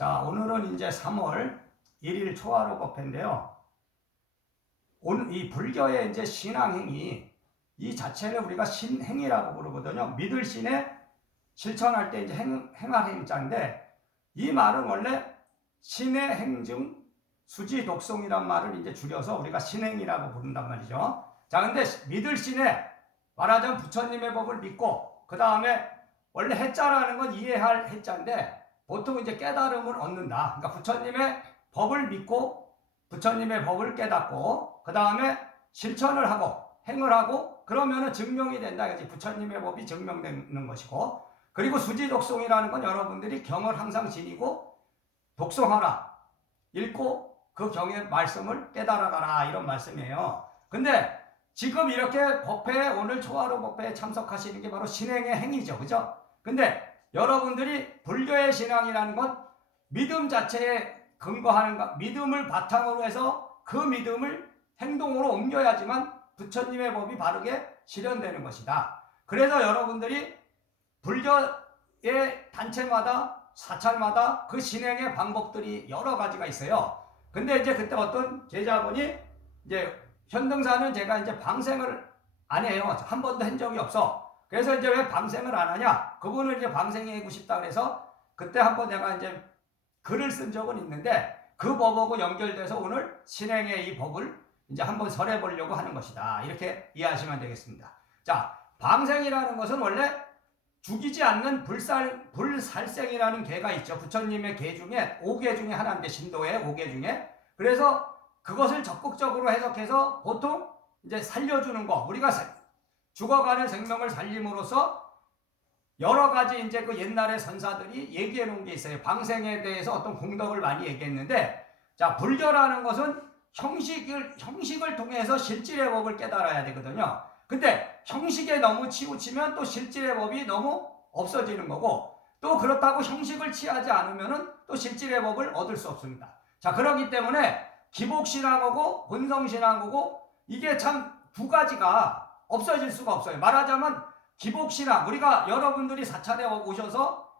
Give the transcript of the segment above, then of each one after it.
자, 오늘은 이제 3월 1일 초하루 법회인데요. 오늘 이 불교의 이제 신앙행위, 이 자체를 우리가 신행위라고 부르거든요. 믿을 신에 실천할 때 이제 행할 행자인데, 이 말은 원래 신의 행증, 수지 독송이란 말을 이제 줄여서 우리가 신행이라고 부른단 말이죠. 자, 근데 믿을 신에 말하자면 부처님의 법을 믿고, 그 다음에 원래 해자라는 건 이해할 해자인데, 보통 이제 깨달음을 얻는다. 그러니까 부처님의 법을 믿고 부처님의 법을 깨닫고 그 다음에 실천을 하고 행을 하고 그러면은 증명이 된다. 이거지. 부처님의 법이 증명되는 것이고, 그리고 수지독송이라는 건 여러분들이 경을 항상 지니고 독송하라, 읽고 그 경의 말씀을 깨달아가라, 이런 말씀이에요. 근데 지금 이렇게 법회에, 오늘 초하루 법회에 참석하시는 게 바로 신행의 행위죠. 그죠? 근데 여러분들이 불교의 신앙이라는 건 믿음 자체에 근거하는 것, 믿음을 바탕으로 해서 그 믿음을 행동으로 옮겨야지만 부처님의 법이 바르게 실현되는 것이다. 그래서 여러분들이 불교의 단체마다 사찰마다 그 신행의 방법들이 여러 가지가 있어요. 근데 이제 그때 어떤 제자분이 이제 현등사는 제가 이제 방생을 안 해요. 한 번도 한 적이 없어. 그래서 이제 왜 방생을 안 하냐? 그분을 이제 방생하고 싶다 그래서 그때 한번 내가 이제 글을 쓴 적은 있는데, 그 법하고 연결돼서 오늘 신행의 이 법을 이제 한번 설해 보려고 하는 것이다. 이렇게 이해하시면 되겠습니다. 자, 방생이라는 것은 원래 죽이지 않는 불살생이라는 개가 있죠. 부처님의 개 중에 5개 중에 하나인데, 신도의 5개 중에. 그래서 그것을 적극적으로 해석해서 보통 이제 살려주는 거, 우리가 죽어가는 생명을 살림으로써 여러 가지 이제 그 옛날의 선사들이 얘기해 놓은 게 있어요. 방생에 대해서 어떤 공덕을 많이 얘기했는데, 자, 불교라는 것은 형식을 통해서 실질의 법을 깨달아야 되거든요. 근데 형식에 너무 치우치면 또 실질의 법이 너무 없어지는 거고, 또 그렇다고 형식을 취하지 않으면은 또 실질의 법을 얻을 수 없습니다. 자, 그렇기 때문에 기복신앙하고 본성신앙하고 이게 참 두 가지가 없어질 수가 없어요. 말하자면 기복신앙, 우리가 여러분들이 사찰에 오셔서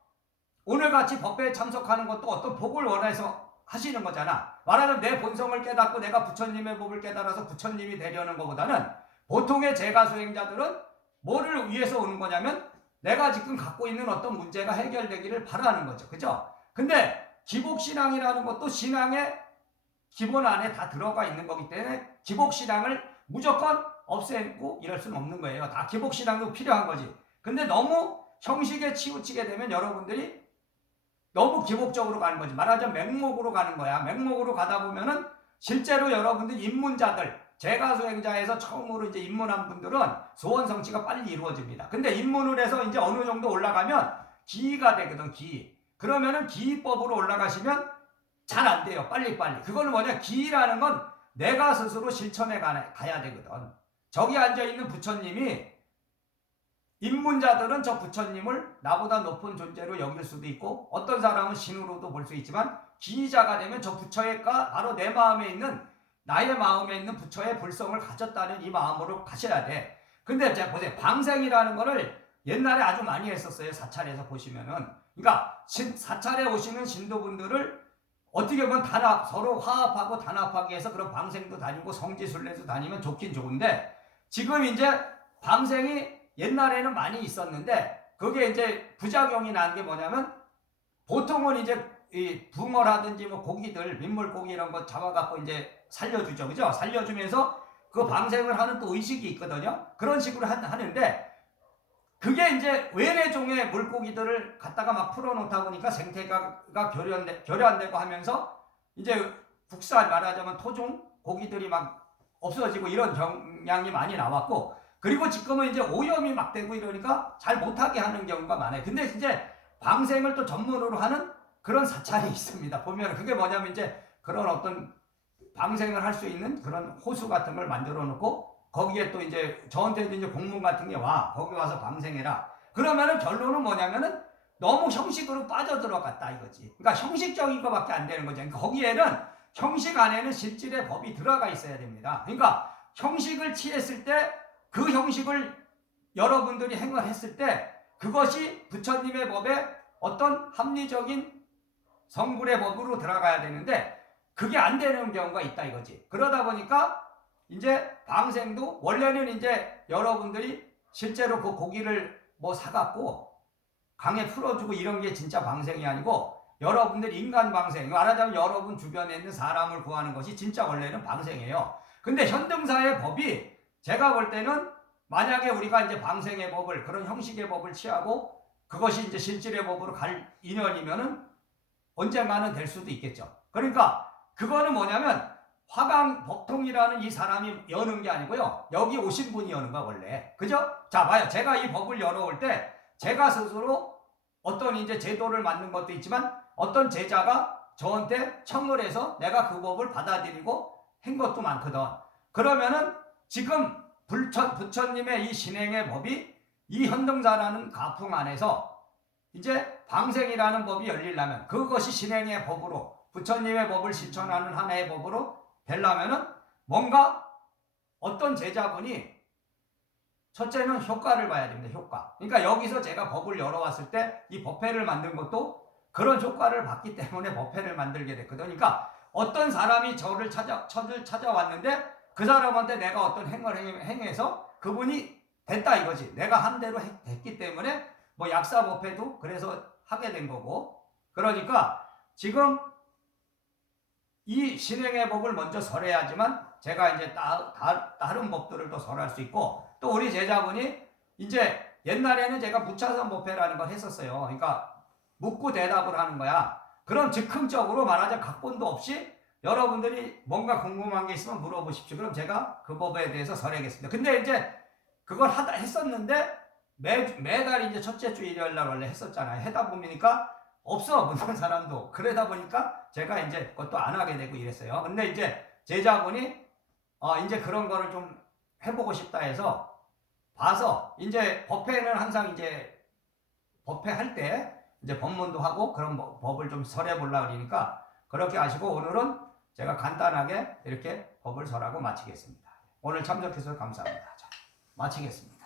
오늘같이 법회에 참석하는 것도 어떤 복을 원해서 하시는 거잖아. 말하자면 내 본성을 깨닫고 내가 부처님의 법을 깨달아서 부처님이 되려는 것보다는, 보통의 제가 수행자들은 뭐를 위해서 오는 거냐면 내가 지금 갖고 있는 어떤 문제가 해결되기를 바라는 거죠. 그죠? 근데 기복신앙이라는 것도 신앙의 기본 안에 다 들어가 있는 거기 때문에 기복신앙을 무조건 없애고 이럴 수는 없는 거예요. 다 기복신앙도 필요한 거지. 근데 너무 형식에 치우치게 되면 여러분들이 너무 기복적으로 가는 거지. 말하자면 맹목으로 가는 거야. 맹목으로 가다 보면은 실제로 여러분들 입문자들, 제가 수행자에서 처음으로 이제 입문한 분들은 소원 성취가 빨리 이루어집니다. 근데 입문을 해서 이제 어느 정도 올라가면 기가 되거든, 기. 그러면은 기법으로 올라가시면 잘 안 돼요. 빨리빨리. 그거는 뭐냐? 기라는 건 내가 스스로 실천해 가야 되거든. 저기 앉아있는 부처님이, 입문자들은 저 부처님을 나보다 높은 존재로 여길 수도 있고 어떤 사람은 신으로도 볼 수 있지만, 기자가 되면 저 부처가 바로 내 마음에 있는, 나의 마음에 있는 부처의 불성을 가졌다는 이 마음으로 가셔야 돼. 근데 자, 보세요. 방생이라는 거를 옛날에 아주 많이 했었어요. 사찰에서 보시면은. 그러니까 사찰에 오시는 신도분들을 어떻게 보면 서로 화합하고 단합하기 위해서 그런 방생도 다니고 성지순례도 다니면 좋긴 좋은데, 지금 이제 방생이 옛날에는 많이 있었는데 그게 이제 부작용이 난 게 뭐냐면, 보통은 이제 이 붕어라든지 뭐 고기들, 민물고기 이런 거 잡아갖고 이제 살려주죠. 그죠? 살려주면서 그 방생을 하는 또 의식이 있거든요. 그런 식으로 하는데, 그게 이제 외래종의 물고기들을 갖다가 막 풀어놓다 보니까 생태가 결연되고 하면서 이제 국산, 말하자면 토종 고기들이 막 없어지고 이런 경향이 많이 나왔고, 그리고 지금은 이제 오염이 막 되고 이러니까 잘 못하게 하는 경우가 많아요. 근데 이제 방생을 또 전문으로 하는 그런 사찰이 있습니다. 보면 그게 뭐냐면 이제 그런 어떤 방생을 할 수 있는 그런 호수 같은 걸 만들어 놓고, 거기에 또 이제 저한테도 이제 공문 같은 게 와, 거기 와서 방생해라. 그러면은 결론은 뭐냐면은 너무 형식으로 빠져들어갔다 이거지. 그러니까 형식적인 것밖에 안 되는 거죠. 그러니까 거기에는 형식 안에는 실질의 법이 들어가 있어야 됩니다. 그러니까 형식을 취했을 때, 그 형식을 여러분들이 행을 했을 때 그것이 부처님의 법에 어떤 합리적인 성불의 법으로 들어가야 되는데 그게 안 되는 경우가 있다 이거지. 그러다 보니까 이제 방생도 원래는 이제 여러분들이 실제로 그 고기를 뭐 사갖고 강에 풀어주고 이런 게 진짜 방생이 아니고 여러분들 인간 방생, 말하자면 여러분 주변에 있는 사람을 구하는 것이 진짜 원래는 방생이에요. 근데 현등사의 법이 제가 볼 때는 만약에 우리가 이제 방생의 법을 그런 형식의 법을 취하고 그것이 이제 실질의 법으로 갈 인연이면은 언젠가는 될 수도 있겠죠. 그러니까 그거는 뭐냐면 화강 법통이라는 이 사람이 여는 게 아니고요. 여기 오신 분이 여는 거야 원래. 그죠? 자 봐요. 제가 이 법을 열어올 때 제가 스스로 어떤 이제 제도를 만든 것도 있지만 어떤 제자가 저한테 청을 해서 내가 그 법을 받아들이고 한 것도 많거든. 그러면은 지금 부처님의 이 신행의 법이 이 현등사라는 가풍 안에서 이제 방생이라는 법이 열리려면 그것이 신행의 법으로 부처님의 법을 실천하는 하나의 법으로 되려면은 뭔가 어떤 제자분이 첫째는 효과를 봐야 됩니다. 효과. 그러니까 여기서 제가 법을 열어왔을 때 이 법회를 만든 것도 그런 효과를 봤기 때문에 법회를 만들게 됐거든요. 그러니까 어떤 사람이 저를 찾아왔는데 그 사람한테 내가 어떤 행을 행해서 그분이 됐다 이거지. 내가 한 대로 됐기 때문에 뭐 약사법회도 그래서 하게 된 거고. 그러니까 지금 이 신행의 법을 먼저 설해야지만 제가 이제 다른 법들을 또 설할 수 있고 또 우리 제자분이 이제 옛날에는 제가 무차선 법회라는 걸 했었어요. 그러니까 묻고 대답을 하는 거야. 그럼 즉흥적으로 말하자면 각본도 없이 여러분들이 뭔가 궁금한 게 있으면 물어보십시오. 그럼 제가 그 법에 대해서 설하겠습니다. 근데 이제 그걸 했었는데 매달 이제 첫째 주 일요일 날 원래 했었잖아요. 하다 보니까 없어 묻는 사람도. 그러다 보니까 제가 이제 그것도 안 하게 되고 이랬어요. 근데 이제 제자분이 이제 그런 거를 좀 해보고 싶다 해서 봐서 이제 법회는 항상 이제 법회 할 때 이제 법문도 하고 그런 법을 좀 설해 보려고 그러니까 그렇게 하시고 오늘은 제가 간단하게 이렇게 법을 설하고 마치겠습니다. 오늘 참석해서 감사합니다. 자, 마치겠습니다.